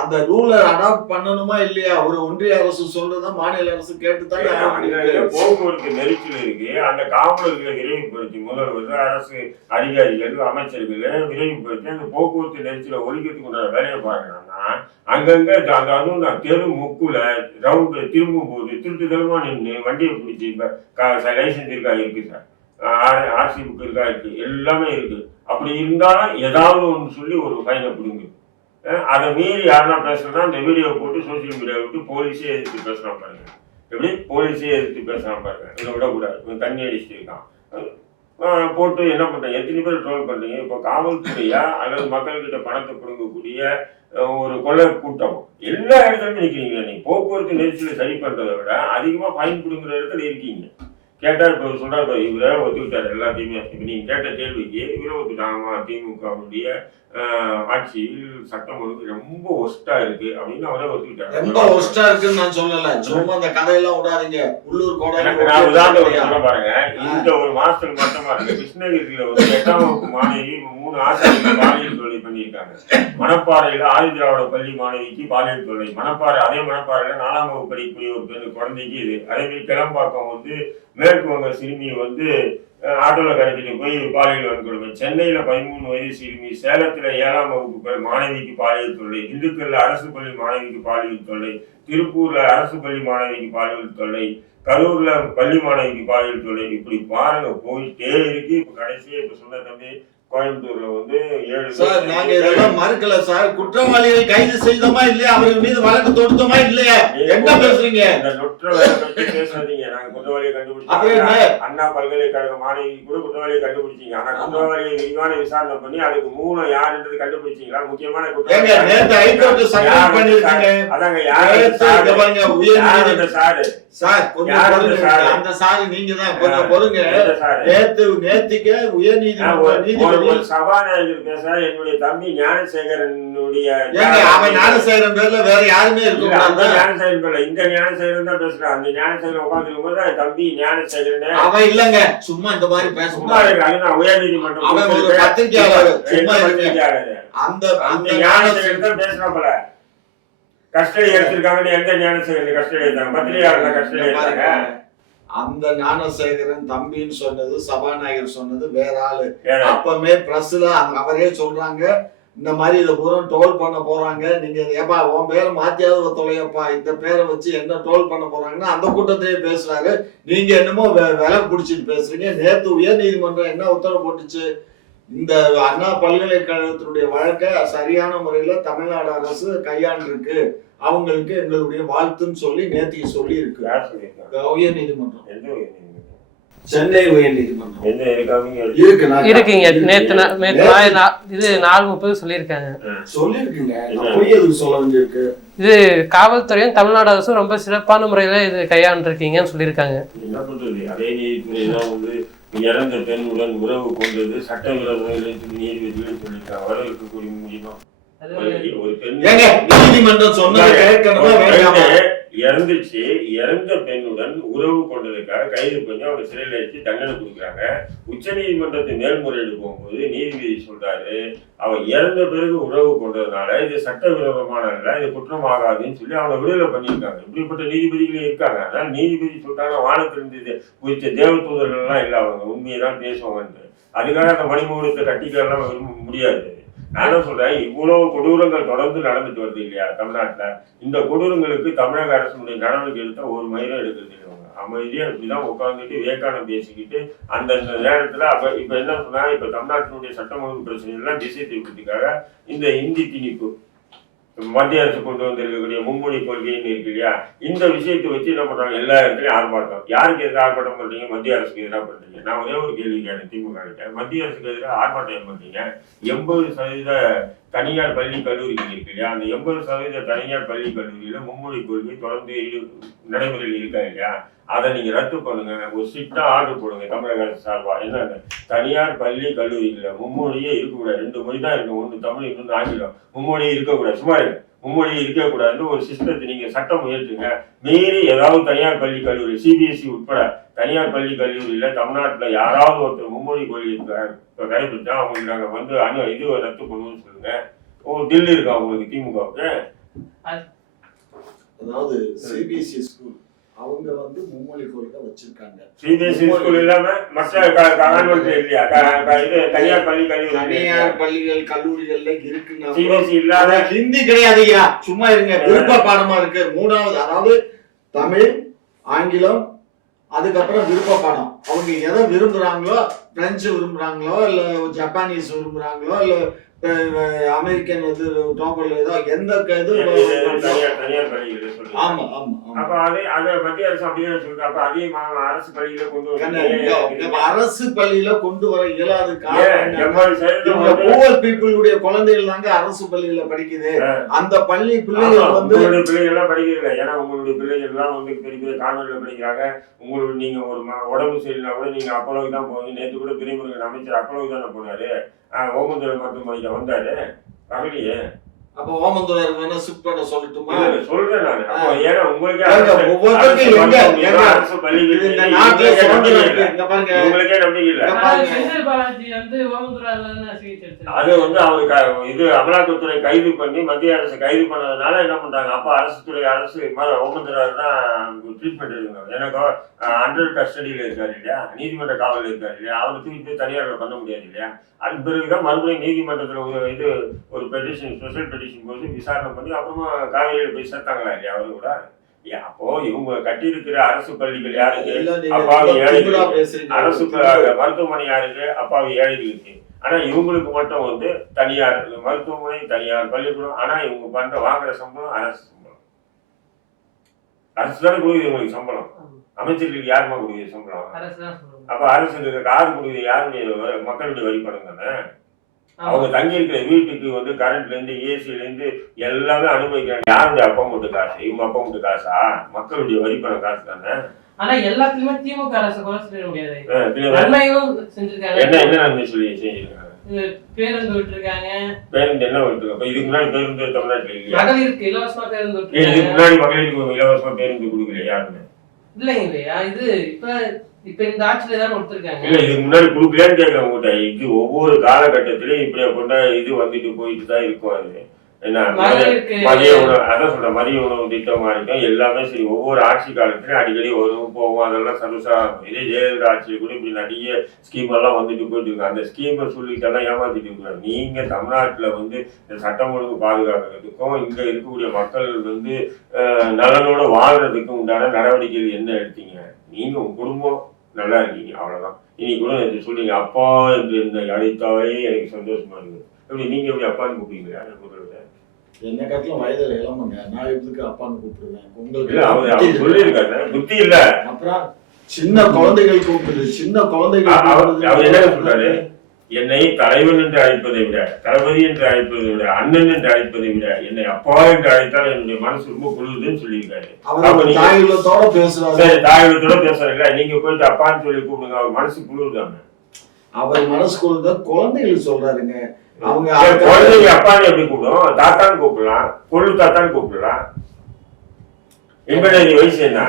அந்த ரூலை அடாப்ட் பண்ணணுமா இல்லையா? ஒரு ஒன்றிய அரசு சொல்றதா மாநில அரசு கேட்டுதான். போக்குவரத்து நெரிசல் இருக்கு, அந்த காவலர்களை விரைவுபடுத்தி முதல்வர் அரசு அதிகாரிகள் அமைச்சர்கள் விரைவுபடுத்தி அந்த போக்குவரத்து நெரிசலை ஒழிக்கிறதுக்கு உண்டான வேலையை பாருங்கன்னா அங்கங்க அதுவும் நான் தெரு முக்குல ரவுண்டு திரும்பும் போது திருட்டுதலமா நின்று வண்டியை பிடிச்சி லைசன்ஸ் இருக்கா இருக்கு சார், ஆர்சி புக் இருக்கா இருக்கு, எல்லாமே இருக்கு. அப்படி இருந்தாலும் ஏதாவது ஒன்று சொல்லி ஒரு ஃபைனை பிடுங்கு. அதை மீறி யாருன்னா பேசுறதுனா அந்த வீடியோ போட்டு சோசியல் மீடியா விட்டு போலீஸே எதிர்த்து பேசுறான் பாருங்க. எப்படி போலீஸே எதிர்த்து பேசுறான் பாருங்க. இதை விடக்கூடாது, தண்ணி அடிச்சுட்டு இருக்கான் போட்டு என்ன பண்றீங்க? எத்தனை பேர் ட்ரோல் பண்றீங்க? இப்போ காவல்துறையா அல்லது மக்கள்கிட்ட பணத்தை பிடுங்கக்கூடிய ஒரு கொள்ளை கூட்டம் எல்லா இடத்துலையும் நிற்கிறீங்க. நீங்க போக்குவரத்து நெரிசலை சரி பண்றதை விட அதிகமா ஃபைன் பிடுங்குற இடத்துல இருக்கீங்க. கேட்டா இப்போ சொல்றாரு, இவரே ஒத்துக்கிட்டாரு எல்லாத்தையுமே. இப்ப நீங்க கேட்ட கேள்விக்கு இவரே ஒத்துட்டாங்க, திமுகவுடைய ஆட்சியில் சட்டம் ஒழுங்கு ரொம்ப ஒஸ்டா இருக்கு அப்படின்னு அவரே ஒத்துக்கிட்டாரு. ரொம்ப ஒஸ்டா இருக்குன்னு நான் சொல்லல, சும்மா அந்த கதையெல்லாம் விடாதீங்க. உள்ளூர் கோடை நான் உதாரணம் சொல்ல பாருங்க, இந்த ஒரு மாசத்துக்கு மட்டுமா இருக்கு கிருஷ்ணகிரியில வந்து 8ஆம் வகுப்பு மாணவி 3 ஆசிரியர்கள் பாலியல் தொல்லை பண்ணியிருக்காங்க. மணப்பாறையில ஆதிதிராவிட பள்ளி மாணவிக்கு பாலியல் தொல்லை. அதே மணப்பாறையில 4ஆம் வகுப்பு படிக்கக்கூடிய ஒரு பெண் குழந்தைக்கு இது. அதே மாதிரி கிளம்பாக்கம் வந்து மேற்கு வங்க சிறுமி வந்து ஆட்டோல கடத்திட்டு போய் பாலியல் வன்கொடுமை. சென்னையில 13 வயது சிறுமி, சேலத்துல 7ஆம் வகுப்பு மாணவிக்கு பாலியல் தொல்லை, திண்டுக்கல்ல அரசு பள்ளி மாணவிக்கு பாலியல் தொல்லை, திருப்பூர்ல அரசு பள்ளி மாணவிக்கு பாலியல் தொல்லை, கரூர்ல பள்ளி மாணவிக்கு பாலியல் தொல்லை. இப்படி பாருங்க போயிட்டே இருக்கு. இப்ப கடைசியா இப்ப சொன்ன தம்பி கோயம்புத்தூர்ல வந்து 7 சார், நாங்க இதெல்லாம் மறுக்கல சார். குற்றவாளிகளை கைது செய்தோமா இல்லையா, அவர்கள் மீது வழக்கு தொடுத்தோமா இல்லையா, என்ன பேசுறீங்க? இந்த நொற்ற வேலை பத்தி பேசாதீங்க. நாங்க குற்றவாளியை கண்டுபிடிச்சோம். அண்ணா பல்கலைக்கழக மாணவி கூட குற்றவாளியை கண்டுபிடிச்சீங்க. ஆனா குற்றவாளியை விரிவான விசாரணை பண்ணி அதுக்கு மூலம் யாருன்றது கண்டுபிடிச்சீங்களா? முக்கியமான குற்றவாளி அதாங்க யாரு சாரு சார், அந்த சாரு நீங்க தான். கொஞ்சம் பொறுங்க. நேத்துக்கு உயர் நீதிமன்ற சபாநாயகர் பேச என்னுடைய தம்பி ஞானசேகரனுடைய அவன் ஞானசேகரன் பேர்ல வேற யாருமே இருக்கு. ஞானசேகரன் பேர்ல இந்த ஞானசேகரன் தான் பேசுறான். அந்த ஞானசேகரன் உட்காந்துருக்கும் போது தம்பி ஞானசேகரன் அவன் இல்லங்க, சும்மா இந்த மாதிரி பேச உயர் நீதிமன்றம் அவன் ஒரு பத்திரிகையாளர். அந்த ஞானசேகரன் தான் பேசுறாப்பல. கஸ்டடி எடுத்திருக்காங்கன்னு எந்த ஞானசேகரன் கஸ்டடி எடுத்தாங்க? பத்திரிகையாளர் கஸ்டடி எடுத்தாங்க. அந்த ஞானசேகரன் தம்பின்னு சொன்னது சபாநாயகர் சொன்னது வேற ஆளு. அப்பமே பிரஸ்ல அவரே சொல்றாங்க, இந்த மாதிரி இதை பூரா டோல் பண்ண போறாங்க, நீங்க ஏப்பா உன் பேரை மாத்தியாவது தொலையப்பா, இந்த பேரை வச்சு என்ன டோல் பண்ண போறாங்கன்னா அந்த கூட்டத்தையே பேசுறாரு. நீங்க என்னமோ விலை பிடிச்சிட்டு பேசுறீங்க. நேத்து உயர் நீதிமன்றம் என்ன உத்தரவு போட்டுச்சு? இந்த அண்ணா பல்கலைக்கழகத்தினுடைய வழக்கை சரியான முறையில தமிழ்நாடு அரசு கையாண்டிருக்கு, அவங்களுக்கு எங்களுடைய வாழ்த்துன்னு சொல்லி நேத்திக்கு சொல்லி இருக்கு உயர் நீதிமன்றம். சென்னை உயர் நீதிமன்றம் இருக்குங்க. நேத்து இது 4:30 சொல்லியிருக்காங்க. சொல்ல வேண்டியிருக்கு. இது காவல்துறையும் தமிழ்நாடு அரசும் ரொம்ப சிறப்பான முறையில இது கையாண்டிருக்கீங்கன்னு சொல்லியிருக்காங்க. என்ன பண்றது, அதே நீதித்துறை தான் வந்து இறந்த பெண்ணுடன் உறவு கொண்டது சட்டவிரோத நீதிபதிகள் சொல்லியிருக்காங்க. வரவேற்கக்கூடிய முடியுமா? ஒரு பெண் நீதிமன்றம் சொன்னது இறந்துச்சு, இறந்த பெண்ணுடன் உறவு கொண்டதுக்காக கைது பண்ணி அவங்க சிறையில் வச்சு தண்டனை கொடுக்குறாங்க. உச்ச நீதிமன்றத்தின் மேல்முறையீடு போகும்போது நீதிபதி சொல்றாரு, அவன் இறந்த பிறகு உறவு கொண்டதுனால இது சட்டவிரோதமான இது குற்றமாகாதுன்னு சொல்லி அவனை விடுதலை பண்ணியிருக்காங்க. இப்படிப்பட்ட நீதிபதிகளே இருக்காங்க. அதனால நீதிபதி சொல்றாங்க வானத்திலிருந்து குறித்த தேவதூதர்கள் எல்லாம் இல்லை, அவங்க உண்மையை தான் பேசுவாங்கன்னு. அதுக்காக அந்த மணிமூலத்தை கட்டிக்கலாம் விரும்ப முடியாது. நான் சொல்றேன், இவ்வளவு கொடூரங்கள் தொடர்ந்து நடந்துட்டு வருது இல்லையா தமிழ்நாட்டுல. இந்த கொடூரங்களுக்கு தமிழக அரசுடைய நடவடிக்கை எடுத்தா ஒரு மயிலும் எடுக்கிறது இல்லை. அமைதியா இப்படிதான் உட்காந்துட்டு வேக்கானம் பேசிக்கிட்டு அந்தந்த நேரத்துல இப்ப என்ன சொன்னா, இப்ப தமிழ்நாட்டினுடைய சட்டம் ஒழுங்கு பிரச்சனை எல்லாம் திசை திருப்பத்துக்காக இந்த இந்தி திணிப்பு மத்திய அரசு கொண்டு வந்திருக்கக்கூடிய மும்மொழி கொள்கைன்னு இருக்கு இல்லையா, இந்த விஷயத்தை வச்சு என்ன பண்றாங்க, எல்லா இடத்துலயும் ஆர்ப்பாட்டம். யாருக்கு எதிராக ஆர்ப்பாட்டம் பண்றீங்க? மத்திய அரசுக்கு எதிராக பண்றீங்க. நான் ஒரே ஒரு கேள்வி கேட்டேன் திமுக கிட்ட, மத்திய அரசுக்கு எதிராக ஆர்ப்பாட்டம் ஏன் பண்றீங்க? 80% தனியார் பள்ளி கல்லூரிகள் இருக்கு இல்லையா, அந்த 80% தனியார் பள்ளி கல்லூரியில மும்மொழி கொள்கை தொடர்ந்து நடைமுறையில் இருக்கா இல்லையா, அதை நீங்க ரத்து பண்ணுங்க. ஒரு ஸ்ட்ரிக்டா ஆர்டர் போடுங்க தமிழக அரசு சார்பா. என்னங்க, தனியார் பள்ளி கல்லூரிகள மும்மொழியே இருக்கக்கூடாது, 2 மொழி தான் இருக்கும், ஒன்று தமிழ் இன்னொன்று ஆங்கிலம். மும்மொழியே இருக்கக்கூடாது, சும்மா இருக்கு, மும்மொழியே இருக்கக்கூடாதுன்னு ஒரு சிஸ்டத்தை நீங்க சட்டம் முயற்றுங்க. மீறி ஏதாவது தனியார் பள்ளி கல்லூரி சிபிஎஸ்இ உட்பட தனியார் பள்ளி கல்லூரியில தமிழ்நாட்டுல யாராவது ஒருத்தர் மும்மொழி கொள்கை கடைபிடிச்சா அவங்களுக்கு நாங்க வந்து இது ரத்து பண்ணுவோம்னு சொல்லுங்க. தில்லி இருக்கா உங்களுக்கு திமுகவுக்கு? அதாவது சிபிஎஸ்இ ஸ்கூல் அவங்க வந்து மும்மொழி கொள்கை வச்சிருக்காங்க. சிபிஎஸ்இ ஸ்கூல் இல்லாம மற்ற கான்வென்ட் இல்லையா, இது தனியார் பள்ளி கல்லூரி, தனியார் பள்ளிகள் கல்லூரிகள்ல இருக்குன்னா சிபிஎஸ்இ இல்லாத ஹிந்தி கிடையாதுயா, சும்மா இருங்க. விருப்ப பாடமா இருக்கு 3வது, அதாவது தமிழ் ஆங்கிலம், அதுக்கப்புறம் விருப்ப பாடம். அவங்க எதை விரும்புறாங்களோ, பிரெஞ்சு விரும்புறாங்களோ இல்ல ஜப்பானீஸ் விரும்புறாங்களோ இல்ல அமெரிக்கன் இது டோக்கல் ஏதோ எந்த இது. ஆமா ஆமா. அப்ப அதே மத்திய அரசு அப்படியே சொல்லுங்க. அப்ப அதே அரசு பள்ளியில கொண்டு வர அரசு பள்ளியில கொண்டு வர இயலாது. புவர் பீப்புளுடைய குழந்தைகள் தாங்க அரசு பள்ளியில படிக்குது. அந்த பள்ளி பிள்ளைகள் வந்து பிள்ளைகள் எல்லாம் படிக்கிறதில்ல. ஏன்னா உங்களுடைய பிள்ளைகள் எல்லாம் வந்து பெரிய பெரிய கான்வென்ட்ல படிக்கிறாங்க. உங்களுக்கு நீங்க ஒரு உடம்பு சரியில்லைனா கூட நீங்க அப்பளவுக்கு தான் போவீங்க. நேற்று கூட துரைமுருகன் அமைச்சர் அப்பளவுக்கு தானே போனாரு. ஓமந்துரை மருத்துவமனைக்கு வந்தாரு, வரலையே. அப்ப ஓமந்துரை ஷிஃப்ட் பண்ண சொல்லட்டுமா? சொல்றேன் நான். அப்போ ஏன்னா உங்களுக்கு அரசு பள்ளிகள் இந்த நாட்டுல உங்களுக்கே நம்பிக்கை இல்ல. அது வந்து அவரு இது அமலாக்கத்துறை கைது பண்ணி மத்திய அரசு கைது பண்ணதுனால என்ன பண்றாங்க, அப்ப அரசு ஓமந்துரை தான் ட்ரீட்மெண்ட் எடுக்கணும். எனக்கு அண்டர் கஸ்டடியில இருக்காரு இல்லையா, நீதிமன்ற காவலில் இருக்காரு இல்லையா, அவரு திருப்பி தனியார்ல பண்ண முடியாது இல்லையா. அதுக்கு பிறகுதான் மறுபடியும் நீதிமன்றத்துல இது ஒரு பெட்டிஷன், ஸ்பெஷல் பெட்டிஷன் போது விசாரணை பண்ணி அப்புறமா காவேரியில போய் சேர்த்தாங்களா இல்லையா அவரு கூட. அப்போ இவங்க கட்டியிருக்கிற அரசு பள்ளிகள் யாருக்கு? அப்பாவி ஏழைகள். அரசு மருத்துவமனை யாருக்கு? அப்பாவி ஏழைகளுக்கு. ஆனா இவங்களுக்கு மட்டும் வந்து தனியார் மருத்துவமனை, தனியார் பள்ளிக்கூடம். ஆனா இவங்க வாங்குற சம்பளம் அரசு சம்பளம். அரசு தானே கொடுக்குது இவங்களுக்கு சம்பளம். அமைச்சர்களுக்கு யாருமா கொடுக்குது சம்பளம்? அப்ப அரசுக்கு கார் கொடுக்குது யாருடைய? மக்களுடைய வரி பணம் தானே. அவங்க தங்கி இருக்கிற வீட்டுக்கு வந்து கரண்ட்ல இருந்து ஏசில இருந்து எல்லாமே அனுபவிக்கிறாங்க. யாருடைய அப்பா மட்டும் காசு? இவங்க அப்பா மட்டும் காசா? மக்களுடைய வரி பணம் காசு தானே. ஆனா எல்லாத்துலயுமே திமுக அரசு குறை சொல்ல முடியாது. நன்மையும் செஞ்சிருக்காங்க. என்ன நன்மை சொல்லி செஞ்சிருக்காங்க? பேருந்து விட்டுருக்காங்க. பேருந்து என்ன விட்டுருக்காங்க? இதுக்கு முன்னாடி பேருந்து தமிழ்நாட்டுல இல்லையா? மகளிருக்கு இலவசமா பேருந்து விட்டுருக்காங்க. இதுக்கு முன்னாடி மகளிருக்கு இலவசமா பேருந்து கொடுக்கல யாருமே இல்லைங்க இல்லையா? இது இப்ப இந்த ஆட்சியில தான் கொடுத்துருக்காங்க. இல்ல இதுக்கு முன்னாடி கொடுக்கலன்னு கேட்கறேன் உங்ககிட்ட. இது ஒவ்வொரு காலகட்டத்திலயும் இப்படியா கொண்டா இது வந்துட்டு போயிட்டு தான் இருக்கும். அது என்ன மதிய உணவு, அதான் சொல்றேன், மதிய உணவு திட்டமா இருக்கும் எல்லாமே சரி. ஒவ்வொரு ஆட்சி காலத்திலயும் அடிக்கடி வரும் போவோம், அதெல்லாம் சர்வசா. இதே ஜெயலலிதா ஆட்சியில கூட இப்படி நிறைய ஸ்கீம் எல்லாம் வந்துட்டு போயிட்டு இருக்கு. அந்த ஸ்கீமை சொல்லிட்டெல்லாம் ஏமாத்திட்டு இருக்காங்க. நீங்க தமிழ்நாட்டுல வந்து இந்த சட்டம் ஒழுங்கு பாதுகாக்கிறதுக்கும் இங்க இருக்கக்கூடிய மக்கள் வந்து நலனோட வாழ்றதுக்கும் உண்டான நடவடிக்கைகள் என்ன எடுத்தீங்க? நீங்க உங்க குடும்பம் நல்லா இருக்கீங்க, அவ்வளவுதான். இனி கூட சொல்றீங்க அப்பா என்று இந்த அழைத்தாலே எனக்கு சந்தோஷமா இருக்கு. எப்படி நீங்க எப்படி அப்பான்னு கூப்பிடுவீங்களா? என்ன காட்டிலும் வயதுல இளமங்க, நான் எதுக்கு அப்பான்னு கூப்பிடுவேன்? உங்களுக்கு சொல்லி இருக்காரு புத்தி இல்ல. அப்புறம் சின்ன குழந்தைகள் கூப்பிடுது, சின்ன குழந்தைகள் அவர் என்ன சொல்றாரு? என்னை தலைவன் என்று அழைப்பதை விட, தளபதி என்று அழைப்பதை விட, அண்ணன் என்று அழைப்பதை விட என்னை அப்பா என்று அழைத்தால் என்னுடைய மனசு ரொம்ப குளிருதுன்னு சொல்லியிருக்காரு. தாயுள்ளத்தோட பேசுறாரு. தாயுள்ளத்தோட பேசுறாருல்ல, நீங்க போயிட்டு அப்பான்னு சொல்லி கூப்பிடுங்க, அவர் மனசு குளிருதாங்க. அவர் மனசு குளிர்ந்த குழந்தைகள் சொல்றாருங்க. அவங்க குழந்தைங்க அப்பான்னு எப்படி கூப்பிடும்? தாத்தான்னு கூப்பிடலாம், பொருள் தாத்தான்னு கூப்பிடலாம். இன்பநிதி வயசு என்ன?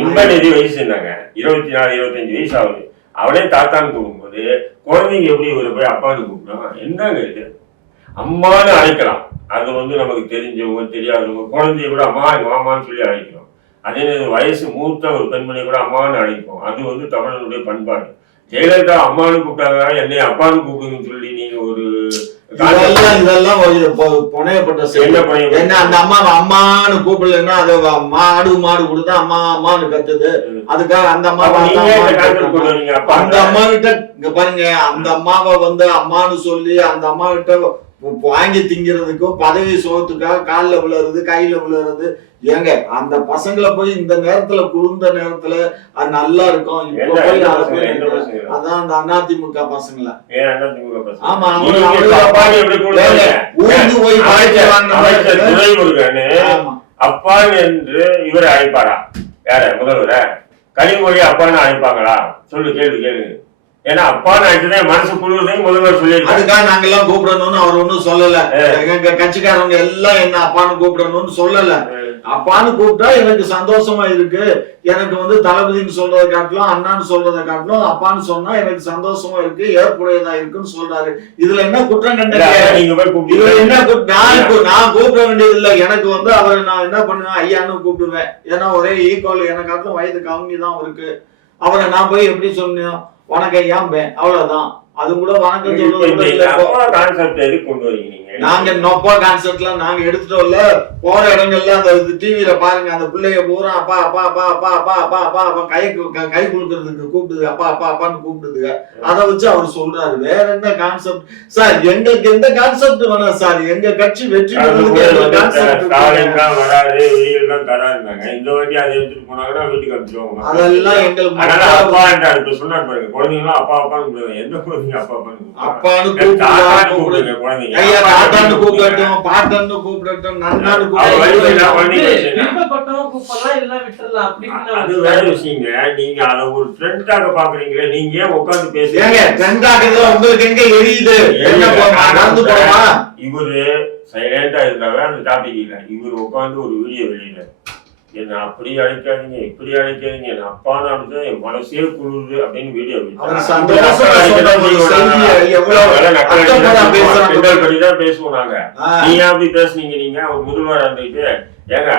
இன்பநிதி வயசு என்னங்க? 24, 25 வயசு ஆகுது. அவனே தாத்தான்னு கூப்பிடும்போது குழந்தைங்க எப்படி இவரை போய் அப்பான்னு கூப்பிடும்? என்னங்க இது? அம்மான்னு அழைக்கலாம், அது வந்து நமக்கு தெரிஞ்சவங்க தெரியாதவங்க. குழந்தைய கூட அம்மா மாமான்னு சொல்லி அழைக்கிறோம். அதே வயசு மூத்த ஒரு பெண்மணியை கூட அம்மான்னு அழைப்போம். அது வந்து தமிழனுடைய பண்பாடு. ஜெயலலிதா அம்மானு கூப்பிட்டாங்க, என்னை அப்பான்னு கூப்பிடுங்கன்னு சொல்லி நீங்க ஒரு இதெல்லாம் ஒரு புனையப்பட்ட செய்தி. என்ன அந்த அம்மாவை அம்மான்னு கூப்பிடலன்னா அது மாடு கொடுத்தா அம்மா அம்மான்னு கத்துது. அதுக்காக அந்த அம்மாவை அந்த அம்மா கிட்ட இங்க பாருங்க, அந்த அம்மாவை அம்மான்னு சொல்லி அந்த அம்மா கிட்ட வாங்கி திங்கிறதுக்கும் பதவி சோகத்துக்காக காலில் விழுறது கையில விழுறது. ஏங்க அந்த பசங்களை போய் இந்த நேரத்துல குளிர்ந்த நேரத்துல அது நல்லா இருக்கும். இப்ப போய் அதான் அந்த அதிமுக பசங்கள ஆமா ஊர்ந்து போய் அப்பான்னு என்று இவரை அழைப்பாரா? யார முதல்வர கனிமொழி அப்பான்னு அழைப்பாங்களா? சொல்லு, கேளு. ஏன்னா அப்பான்னு அழைச்சதே மனசு குழுவதையும் முதல்வர் சொல்லி அதுக்காக நாங்க எல்லாம் கூப்பிடணும்னு அவர் ஒன்னும் சொல்லல. எங்க கட்சிக்காரங்க எல்லாம் என்ன அப்பான்னு கூப்பிடணும்னு சொல்லல. அப்பான்னு கூப்பிட்டா எனக்கு சந்தோஷமா இருக்கு. எனக்கு தளபதினு சொல்றதை காட்டிலும் அண்ணான்னு சொல்றதை காட்டிலும் அப்பான்னு சொன்னா எனக்கு சந்தோஷமா இருக்கு, ஏற்புடையதா இருக்குன்னு சொல்றாரு. இதுல என்ன குற்றம் கண்டீங்க? நான் கூப்பிட வேண்டியது இல்லை. எனக்கு அவரை நான் என்ன பண்ணுவேன், ஐயான்னு கூப்பிடுவேன். ஏன்னா ஒரே ஈக்குவல், எனக்கு காட்டிலும் வயது கம்மி தான் இருக்கு. அவரை நான் போய் எப்படி சொன்னோம், வணக்கம் ஐயாம்பேன், அவ்வளவுதான். அது கூட வணக்கம் சொல்றது. நாங்க நொப்பா கான்செப்ட்லாம் நாங்க எடுத்துட்டோம்ல. போற இடங்கள்ல அந்த டிவியில பாருங்க, அந்த பிள்ளைய பூரா அப்பா அப்பா அப்பா அப்பா அப்பா அப்பா அப்பா அப்பா கை குலுக்கிறதுக்கு கூப்பிடுது, அப்பா அப்பா அப்பான்னு கூப்பிடுதுங்க. அதை வச்சு அவர் சொல்றாரு. வேற என்ன கான்செப்ட் சார்? எங்களுக்கு எந்த கான்செப்ட் வேணாம் சார். எங்க கட்சி வெற்றி அதெல்லாம் எங்களுக்கு சொன்னாரு பாருங்க, குழந்தைங்களும் அப்பா அப்பான்னு எந்த குழந்தைங்க அப்பா அப்பான்னு கூப்பிடுங்க. குழந்தைங்க கூப்பிடட்டும், பாட்டன்னு கூப்பிடட்டும், நன்னான்னு அது வேற விஷயங்க. நீங்க அதை ஒரு ட்ரெண்டாக பாக்குறீங்களே, நீங்க ஏன் உட்காந்து பேசுறீங்க? உங்களுக்கு எங்க எரியுது? இவரு சைலண்டா இருந்தாவே அந்த டாபிக் இல்ல. இவரு உட்காந்து ஒரு வீடியோ வெளியில என்ன அப்படி அழைக்காதீங்க, இப்படி அழைக்காதீங்க, என் அப்பான்னு அப்படிதான் என் மனசே குளிருது அப்படின்னு வீடியோ பேசுவோம் நாங்க. நீங்க அப்படி பேசுனீங்க. நீங்க ஒரு முதல்வர் இருந்துட்டு ஏங்க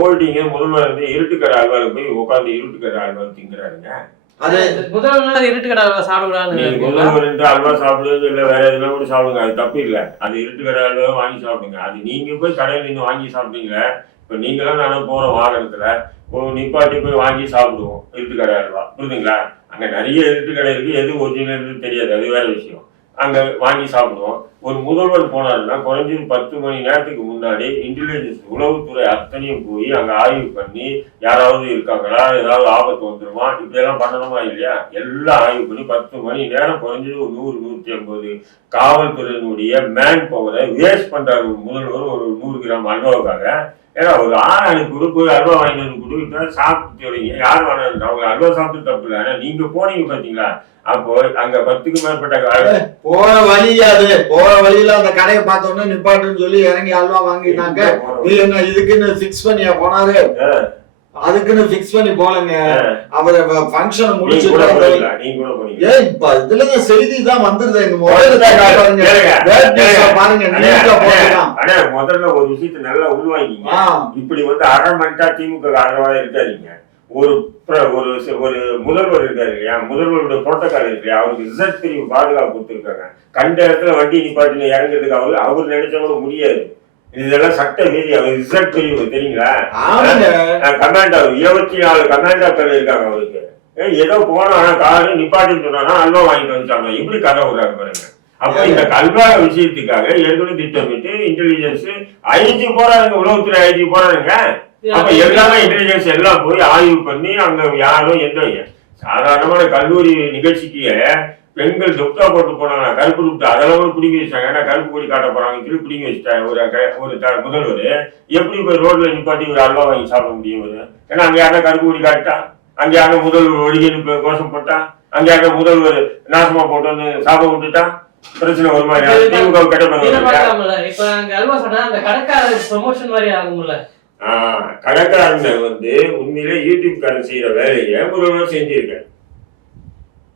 ஓல்டிங்க முதல்வர் இருந்து இருட்டுக்கடை அல்வாவில் போய் உட்காந்து இருட்டுக்கடை அல்வாவில் திங்கிறாருங்க. அல்வா சாப்பிடுறது இல்ல, வேற எதுனா கூட சாப்பிடுங்க, அது தப்பு இல்ல. அது இருட்டுக்கடை அல்வா வாங்கி சாப்பிடுங்க. அது நீங்க போய் கடையில் நீங்க வாங்கி சாப்பிட்டீங்களா? இப்ப நீங்களாம் நானும் போறோம் வாகனத்துல நிப்பாட்டி போய் வாங்கி சாப்பிடுவோம் இருட்டுக்கடை அல்வா, புரியுதுங்களா? அங்க நிறைய இருட்டுக்கடை இருக்கு, எது ஒரிஜினல் தெரியாது, அது வேற விஷயம். அங்க வாங்கி சாப்பிடுவோம். ஒரு முதல்வர் போனாருன்னா குறைஞ்சது 10 மணி நேரத்துக்கு முன்னாடி இன்டெலிஜென்ஸ் உளவுத்துறை அத்தனையும் போய் அங்க ஆய்வு பண்ணி யாராவது இருக்காங்களா, ஏதாவது ஆபத்து வந்துருமா, இப்படியெல்லாம் பண்ணணுமா இல்லையா? எல்லாம் ஆய்வு பண்ணி 10 மணி நேரம் குறைஞ்சது ஒரு 100-150 காவல்துறையினுடைய மேன் பவரை வேஸ்ட் பண்றாரு முதல்வர் ஒரு 100 கிராம் அல்வாவுக்காக. ஏன்னா ஒரு அனுப்பி போய் அல்வா வாங்கி வந்து கொடுத்தா சாப்பிட்டு வரீங்க. யார் வேணாம், அவங்க அல்வா சாப்பிட்டு தப்பு இல்லை. ஆனா நீங்க போனீங்க பாத்தீங்களா, அப்போ அங்க 10க்கு மேற்பட்ட போற வழியில அந்த கடையை பார்த்தோன்னே நிப்பாட்டுன்னு சொல்லி இறங்கி அல்வா வாங்கிட்டாங்க. நீ என்ன இதுக்குன்னு பிக்ஸ் பண்ணியா போனாரு? அதுக்குன்னு பிக்ஸ் பண்ணி போலங்க. அவரு ஃபங்க்ஷன் முடிச்சு இதுல செய்தி தான் வந்துருது. முதல்ல ஒரு விஷயத்த நல்லா உள்வாங்கிங்க. இப்படி அரை மணிட்டா திமுக ஆதரவா இருக்காதீங்க. ஒரு முதல்வர் இருக்காரு இல்லையா, முதல்வரோட புரோட்டோகால் இருக்கு இல்லையா, அவருக்கு ரிசர்ச் பிரிவு பாதுகாப்பு கொடுத்துருக்காங்க. கண்ட இடத்துல வண்டி நிப்பாட்டின்னு இறங்குறதுக்கு அவர் நினைச்சவங்க முடியாது. இதெல்லாம் சட்ட மீறி அவர் ரிசர்ச் பிரிவு தெரியுங்களா? கமாண்டர் 24 கமாண்டர்கள் இருக்காங்க அவருக்கு. ஏதோ போனா காரு நிப்பாட்டின்னு சொன்னா அல்வா வாங்கிட்டு வந்துட்டாங்க. எப்படி கதை விடுறாங்க பாருங்க. அப்ப இந்த கல்வா விஷயத்துக்காக ஏற்கனவே திட்டமிட்டு இன்டெலிஜென்ஸ் ஐஜி போறாருங்க, உளவுத்துறை ஐஜி போறாருங்க. அப்ப எல்லாமே இன்டெலிஜென்ஸ் எல்லாம் போய் ஆய்வு பண்ணி அங்க யாரும் எந்த சாதாரணமான கல்லூரி நிகழ்ச்சிக்கு பெண்கள் தொப்டா போட்டு போனாங்க, கருப்பு துப்டா, அதெல்லாம் பிடிங்கி வச்சாங்க. ஏன்னா கருப்பு கொடி காட்ட போறாங்க சொல்லி பிடிங்கி வச்சுட்டாங்க. ஒரு முதல்வர் எப்படி போய் ரோட்ல நிப்பாட்டி ஒரு அல்வா வாங்கி சாப்பிட முடியும்? ஏன்னா அங்க யாரும் கருப்பு கொடி காட்டா, அங்க யாரும் முதல்வர் ஒழிகன்னு கோஷம் போட்டா, அங்க யாரும் முதல்வர் நாசமா போட்டோன்னு சாப்பிட விட்டுட்டா பிரச்சனை ஒரு மாதிரி திமுக கடைக்காரங்க உண்மையிலே யூடியூப் காரன் செய்யற வேலையை முதல்வர் செஞ்சிருக்கேன்.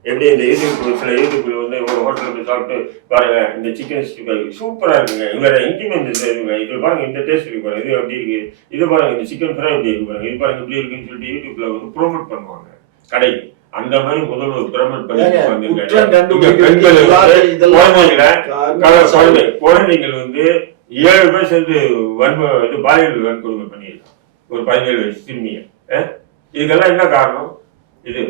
எப்படி இந்த யூடியூப் சில யூடியூப்ல ஒரு ஹோட்டலுக்கு சாப்பிட்டு பாருங்க, இந்த சிக்கன் 65 சூப்பரா இருக்குங்க, இவர இன்டிமெண்ட் இருக்குங்க, இது பாருங்க இந்த டேஸ்ட் இருக்கு பாருங்க, இது எப்படி இருக்கு, இது பாருங்க இந்த சிக்கன் ஃப்ரை எப்படி இருக்கு பாருங்க, இது பாருங்க இப்படி இருக்குன்னு சொல்லிட்டு யூடியூப்ல ப்ரோமோட் பண்ணுவாங்க கடைக்கு. அந்த மாதிரி முதல்வர் பிரமன் பண்ணி ஏங்க, வந்திருக்காரு. குற்றம் இங்க கண்டுபிடிக்கிறது பெண்கள் வந்து இதெல்லாம் குழந்தைகள் வந்து 7 பேர் சேர்ந்து இது பாலியல் வன்கொடுமை பண்ணியிருக்காங்க. ஒரு 17 வயசு சிறுமியை. இதுக்கெல்லாம் என்ன காரணம்? இது